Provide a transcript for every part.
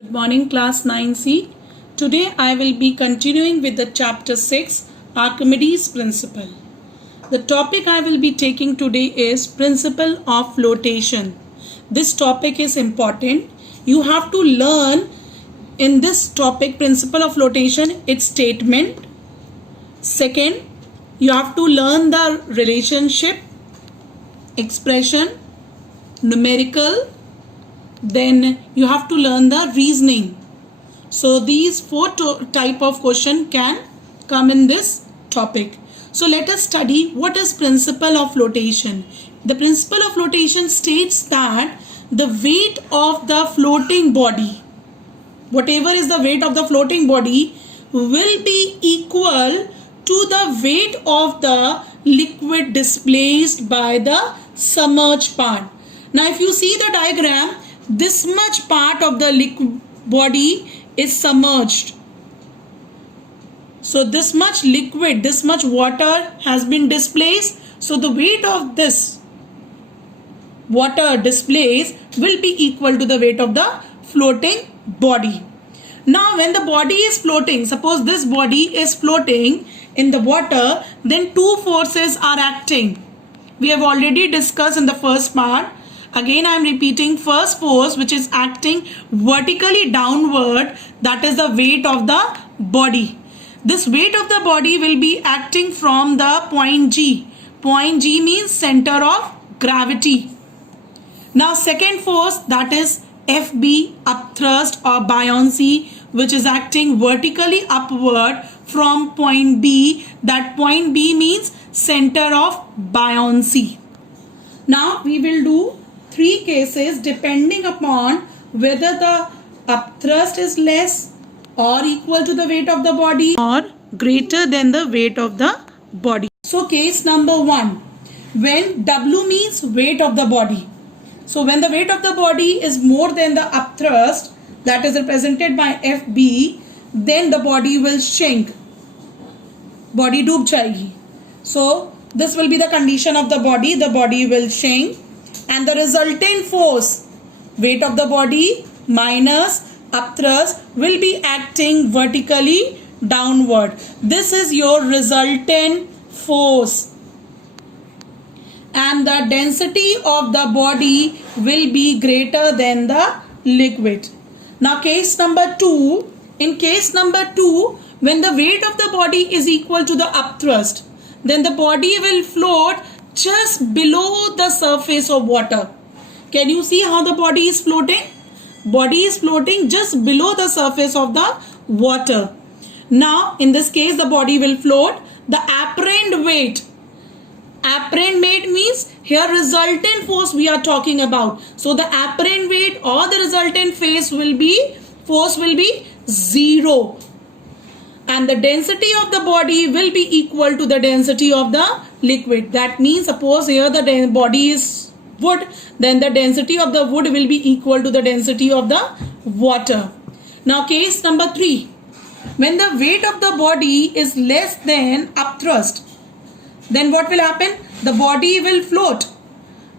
Good morning, class 9C. Today I will be continuing with the chapter 6, Archimedes principle. The topic I will be taking today is principle of flotation. This topic is important. You have to learn in this topic principle of flotation its statement. Second, you have to learn the relationship, expression, numerical. Then you have to learn the reasoning. So these four type of question can come in this topic. So let us study what is principle of flotation. The principle of flotation states that the weight of the floating body, whatever is the weight of the floating body, will be equal to the weight of the liquid displaced by the submerged part. Now if you see the diagram, this much part of the liquid body is submerged. So this much liquid, this much water has been displaced. So the weight of this water displaced will be equal to the weight of the floating body. Now when the body is floating, suppose this body is floating in the water, then two forces are acting. We have already discussed in the first part. Again I am repeating, first force which is acting vertically downward, that is the weight of the body. This weight of the body will be acting from the point G. Point G means center of gravity. Now second force, that is FB, upthrust or buoyancy, which is acting vertically upward from point B. That point B means center of buoyancy. Now we will do three cases depending upon whether the upthrust is less or equal to the weight of the body or greater than the weight of the body. So case number 1, when W means weight of the body. So when the weight of the body is more than the upthrust, that is represented by FB, then the body will sink. Body डूब जाएगी. So this will be the condition of the body will sink. And the resultant force, weight of the body minus upthrust, will be acting vertically downward. This is your resultant force. And the density of the body will be greater than the liquid. Now case number 2. In case number 2, when the weight of the body is equal to the upthrust, then the body will float just below the surface of water. Can you see how the body is floating? Body is floating just below the surface of the water. Now in this case the body will float. The apparent weight means here resultant force we are talking about. So the apparent weight or the resultant force will be 0. And the density of the body will be equal to the density of the liquid. That means suppose here the body is wood, then the density of the wood will be equal to the density of the water. Now case number 3. When the weight of the body is less than upthrust, then what will happen? The body will float.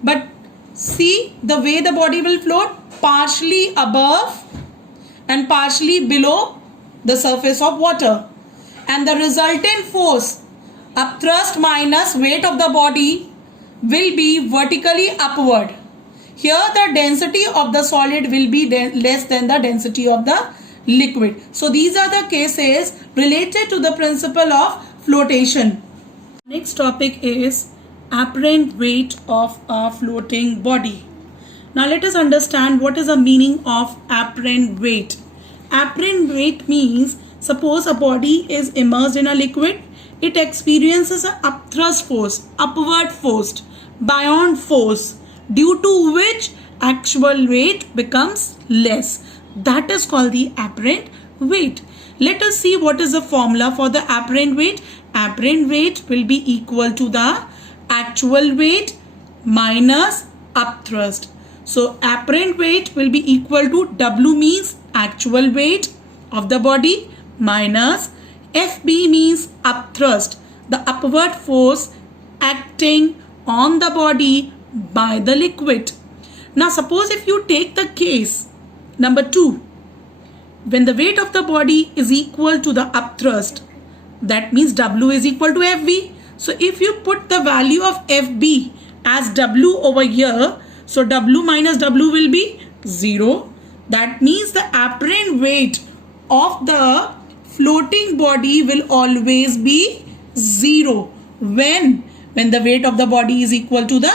But see the way the body will float, partially above and partially below the surface of water. And the resultant force, upthrust minus weight of the body, will be vertically upward. Here the density of the solid will be less than the density of the liquid. So these are the cases related to the principle of flotation. Next topic is apparent weight of a floating body. Now let us understand what is the meaning of apparent weight. Apparent weight means, suppose a body is immersed in a liquid, it experiences an upthrust force, upward force, buoyant force, due to which actual weight becomes less. That is called the apparent weight. Let us see what is the formula for the apparent weight. Apparent weight will be equal to the actual weight minus upthrust. So apparent weight will be equal to W means actual weight of the body minus FB means upthrust, the upward force acting on the body by the liquid. Now suppose if you take the case number 2, when the weight of the body is equal to the upthrust, that means W is equal to FV. So if you put the value of FB as W over here, so W minus W will be 0. That means the apparent weight of the floating body will always be 0 when the weight of the body is equal to the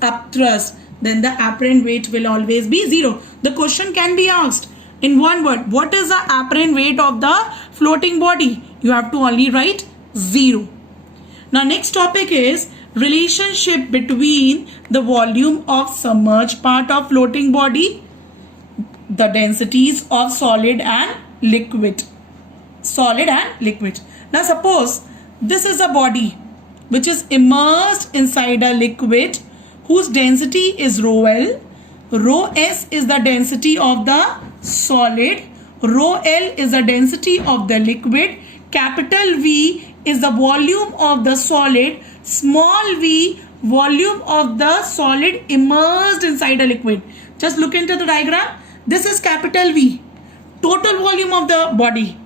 upthrust, then the apparent weight will always be 0. The question can be asked in one word, what is the apparent weight of the floating body? You have to only write 0. Now next topic is relationship between the volume of submerged part of floating body, the densities of solid and liquid. Now suppose this is a body which is immersed inside a liquid whose density is rho L. Rho S is the density of the solid. Rho L is the density of the liquid. Capital V is the volume of the solid. Small v, volume of the solid immersed inside a liquid. Just look into the diagram. This is capital V, total volume of the body.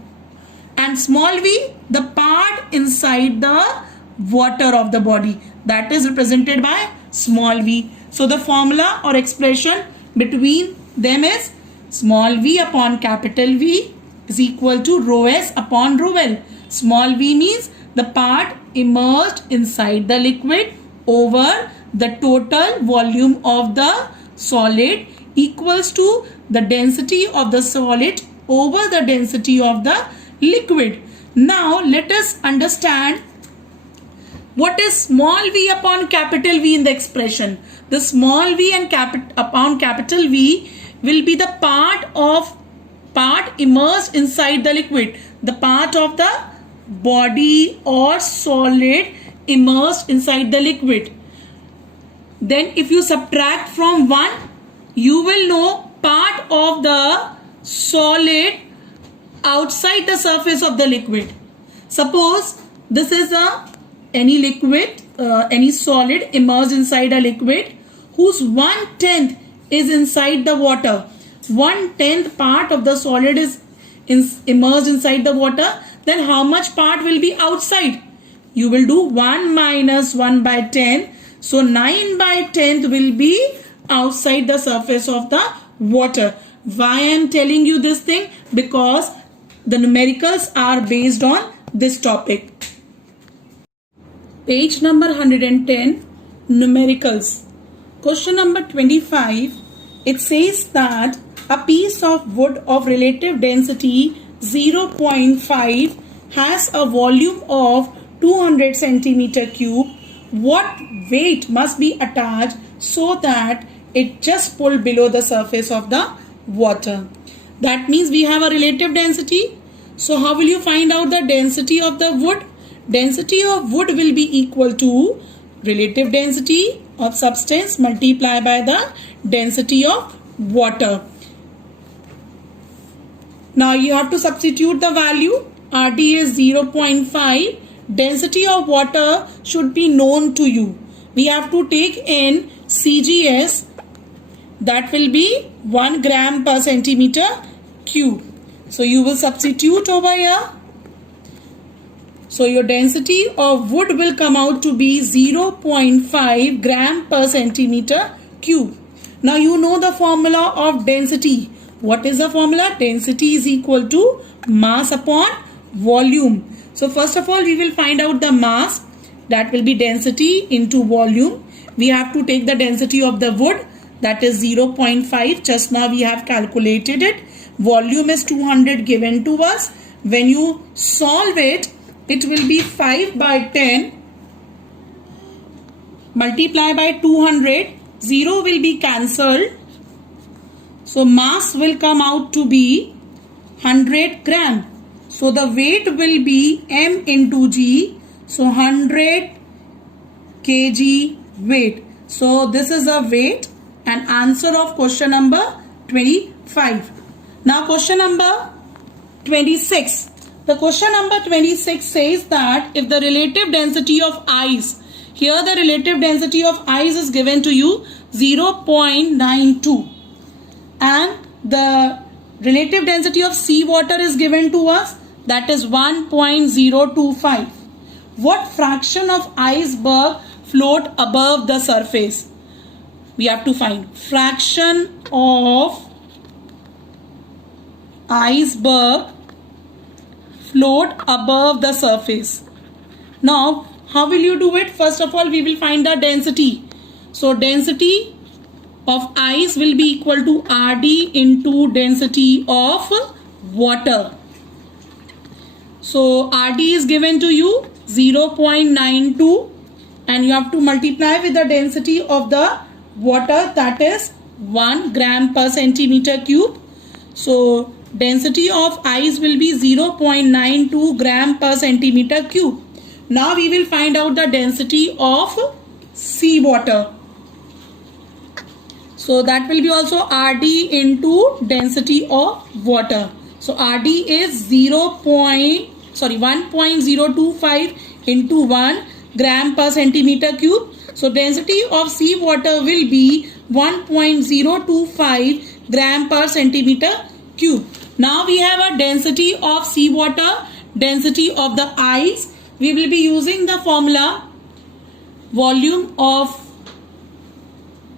And small v, the part inside the water of the body. That is represented by small v. So the formula or expression between them is small v upon capital V is equal to rho S upon rho L. Small v means the part immersed inside the liquid over the total volume of the solid equals to the density of the solid over the density of the liquid. Now let us understand what is small v upon capital V in the expression. The small v and upon capital V will be the part immersed inside the liquid, the part of the body or solid immersed inside the liquid. Then if you subtract from 1, you will know part of the solid outside the surface of the liquid. Suppose this is any liquid, any solid immersed inside a liquid whose 1/10 is inside the water. 1/10 part of the solid is immersed inside the water. Then how much part will be outside? You will do 1 minus 1 by 10. So 9 by 10 will be outside the surface of the water. Why I am telling you this thing? Because the numericals are based on this topic. Page number 110, numericals. Question number 25, it says that a piece of wood of relative density 0.5 has a volume of 200 centimeter cube. What weight must be attached so that it just pull below the surface of the water? That means we have a relative density. So how will you find out the density of the wood? Density of wood will be equal to relative density of substance multiplied by the density of water. Now you have to substitute the value. RD is 0.5. Density of water should be known to you. We have to take in CGS, that will be 1 gram per centimeter cube. So you will substitute over here. So your density of wood will come out to be 0.5 gram per centimeter cube. Now you know the formula of density. What is the formula? Density is equal to mass upon volume. So first of all we will find out the mass. That will be density into volume. We have to take the density of the wood, that is 0.5. Just now we have calculated it. Volume is 200 given to us. When you solve it, it will be 5 by 10 multiply by 200. 0 will be cancelled. So mass will come out to be 100 gram. So the weight will be M into G. So 100 kg weight. So this is a weight and answer of question number 25. Now question number 26. The question number 26 says that if the relative density of ice, here the relative density of ice is given to you 0.92 and the relative density of sea water is given to us, that is 1.025. What fraction of iceberg float above the surface? We have to find fraction of iceberg float above the surface. Now, how will you do it? First of all, we will find the density. So, density of ice will be equal to RD into density of water. So, RD is given to you 0.92 and you have to multiply with the density of the water, that is 1 gram per centimeter cube. So, density of ice will be 0.92 gram per centimeter cube. Now we will find out the density of sea water. So that will be also RD into density of water. So RD is 1.025 into 1 gram per centimeter cube. So density of sea water will be 1.025 gram per centimeter cube. Now we have a density of seawater, density of the ice. We will be using the formula volume of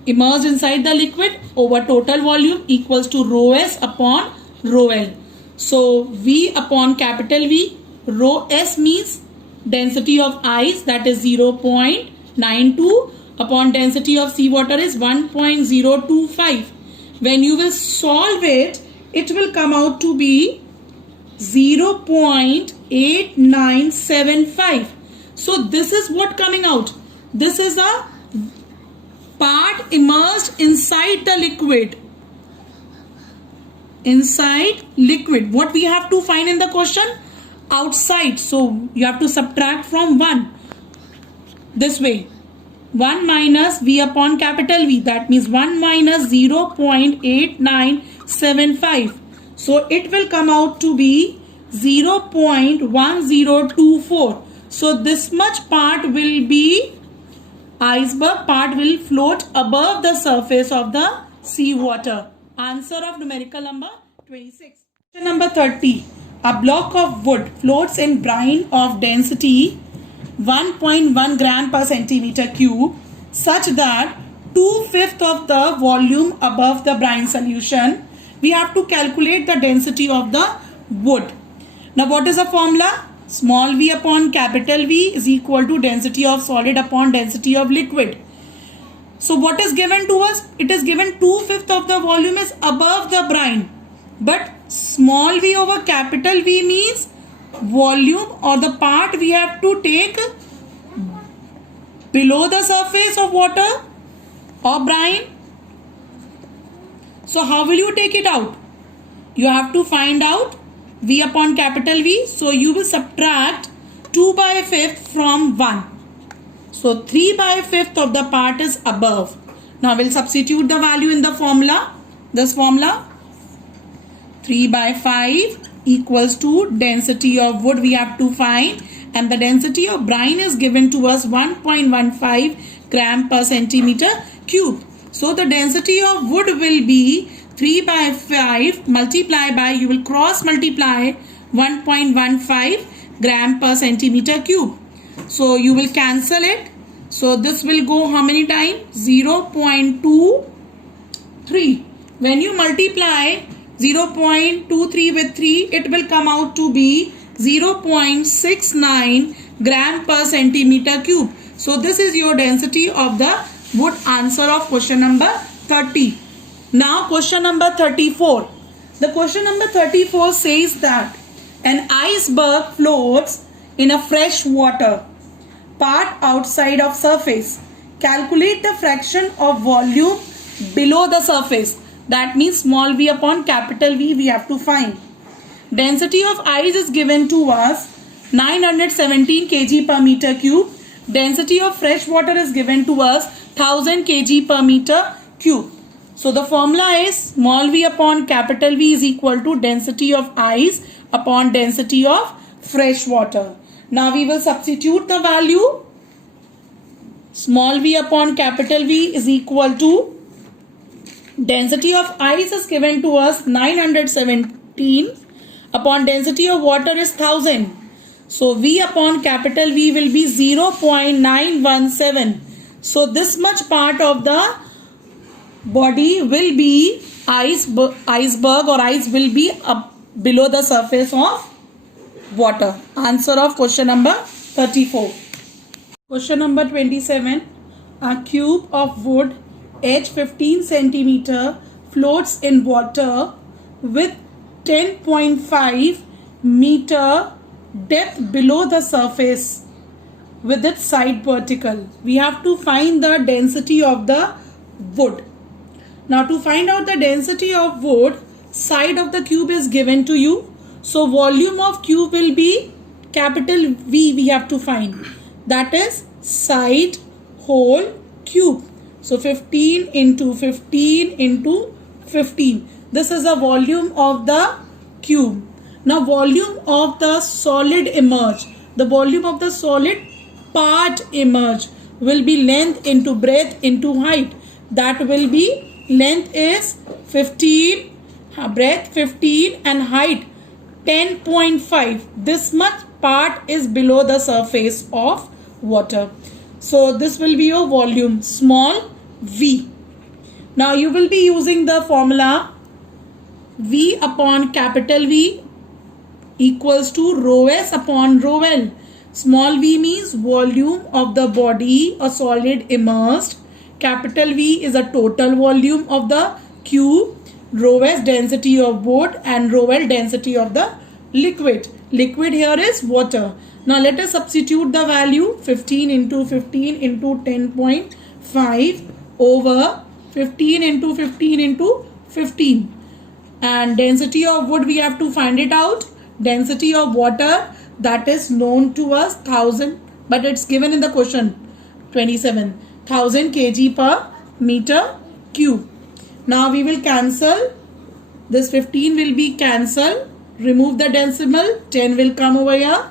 immersed inside the liquid over total volume equals to rho S upon rho L. So V upon capital V, rho S means density of ice, that is 0.92 upon density of seawater is 1.025. When you will solve it, it will come out to be 0.8975. So this is what coming out. This is a part immersed inside the liquid. Inside liquid. What we have to find in the question? Outside. So you have to subtract from 1. This way. 1 minus V upon capital V. That means 1 minus 0.8975. So it will come out to be 0.1024. So this much part will be iceberg, part will float above the surface of the sea water. Answer of numerical number 26. Question number 30. A block of wood floats in brine of density 1.1 gram per centimeter cube such that 2/5 of the volume above the brine solution. We have to calculate the density of the wood. Now what is the formula? Small v upon capital V is equal to density of solid upon density of liquid. So what is given to us? It is given 2/5 of the volume is above the brine. But small v over capital V means volume or the part we have to take below the surface of water or brine. So how will you take it out? You have to find out V upon capital V. So you will subtract 2/5 from 1. So 3/5 of the part is above. Now we'll substitute the value in the formula. This formula 3/5 equals to density of wood we have to find, and the density of brine is given to us 1.15 gram per centimeter cube. So the density of wood will be 3/5 multiplied by, you will cross multiply 1.15 gram per centimeter cube. So you will cancel it. So this will go how many times? 0.23. When you multiply 0.23 with 3, it will come out to be 0.69 gram per centimeter cube. So this is your density of the wood. Answer of question number 30. Now question number 34. The question number 34 says that an iceberg floats in a fresh water part outside of surface. Calculate the fraction of volume below the surface. That means small v upon capital V we have to find. Density of ice is given to us 917 kg per meter cube. Density of fresh water is given to us 1000 kg per meter cube. So the formula is small v upon capital V is equal to density of ice upon density of fresh water. Now we will substitute the value. Small v upon capital V is equal to Density of ice is given to us 917 upon density of water is 1000. So V upon capital V will be 0.917. So this much part of the body will be iceberg or ice will be up below the surface of water. Answer of question number 34. Question number 27. A cube of wood edge 15 centimeter floats in water with 10.5 meter depth below the surface with its side vertical. We have to find the density of the wood. Now to find out the density of wood, side of the cube is given to you. So volume of cube will be capital V we have to find. That is side whole cube. So 15 into 15 into 15. This is the volume of the cube. Now volume of the solid emerge. The volume of the solid part emerge will be length into breadth into height. That will be length is 15, breadth 15 and height 10.5. This much part is below the surface of water. So this will be your volume, small v. Now you will be using the formula V upon capital V equals to rho S upon rho L. Small v means volume of the body, a solid immersed. Capital V is a total volume of the cube. Rho S density of wood and rho L density of the liquid. Liquid here is water. Now let us substitute the value 15 into 15 into 10.5 over 15 into 15 into 15. And density of wood we have to find it out. Density of water, that is known to us 1000, but it's given in the question 27. 1000 kg per meter cube. Now we will cancel. This 15 will be cancelled. Remove the decimal. 10 will come over here.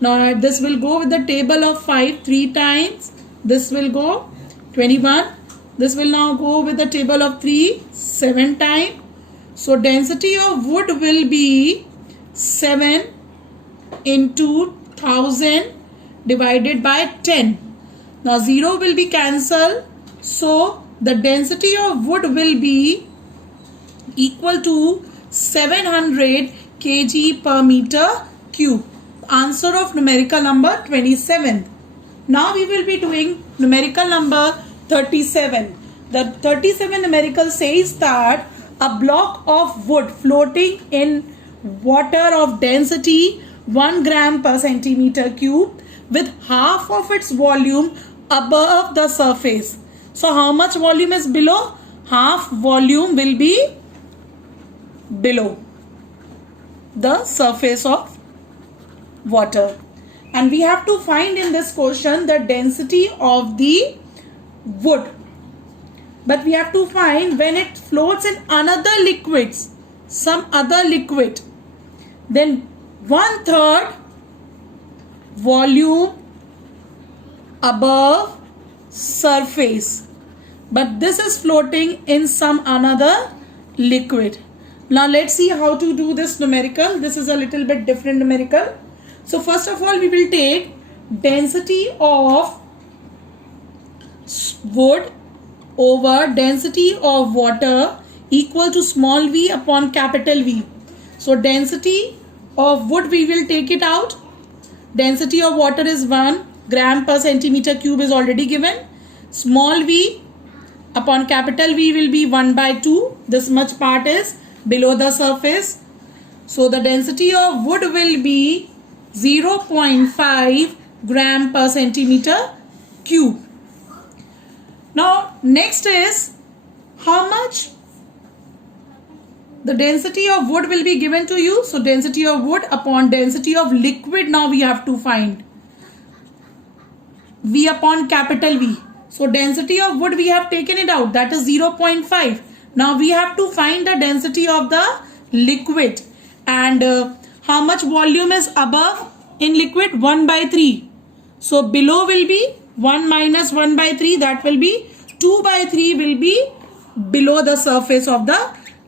Now this will go with the table of 5 3 times. This will go 21. This will now go with the table of 3 7 times. So density of wood will be 7 into 1000 divided by 10. Now 0 will be cancelled. So the density of wood will be equal to 700 kg per meter cube. Answer of numerical number 27. Now we will be doing numerical number 37. The 37 numerical says that a block of wood floating in water of density 1 gram per centimeter cube with half of its volume above the surface. So how much volume is below? Half volume will be below the surface of water. And we have to find in this question the density of the wood. But we have to find when it floats in another liquids, some other liquid, then 1/3 volume above surface. But this is floating in some another liquid. Now let's see how to do this numerical. This is a little bit different numerical. So first of all we will take density of wood over density of water equal to small v upon capital V. So density of wood we will take it out. Density of water is 1 gram per centimeter cube is already given. Small v upon capital V will be 1/2. This much part is below the surface. So the density of wood will be 0.5 gram per centimeter cube. Now next is how much the density of wood will be given to you. So density of wood upon density of liquid now we have to find. V upon capital V. So density of wood we have taken it out, that is 0.5. Now we have to find the density of the liquid and how much volume is above in liquid? 1/3. So below will be 1 minus 1/3, that will be 2/3 will be below the surface of the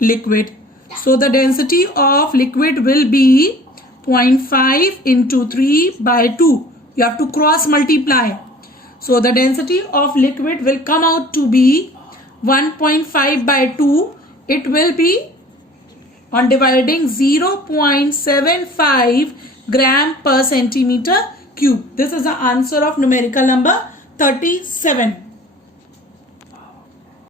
liquid. So the density of liquid will be 0.5 into 3 by 2. You have to cross multiply. So the density of liquid will come out to be 1.5 by 2. It will be on dividing 0.75 gram per centimeter cube. This is the answer of numerical number 37.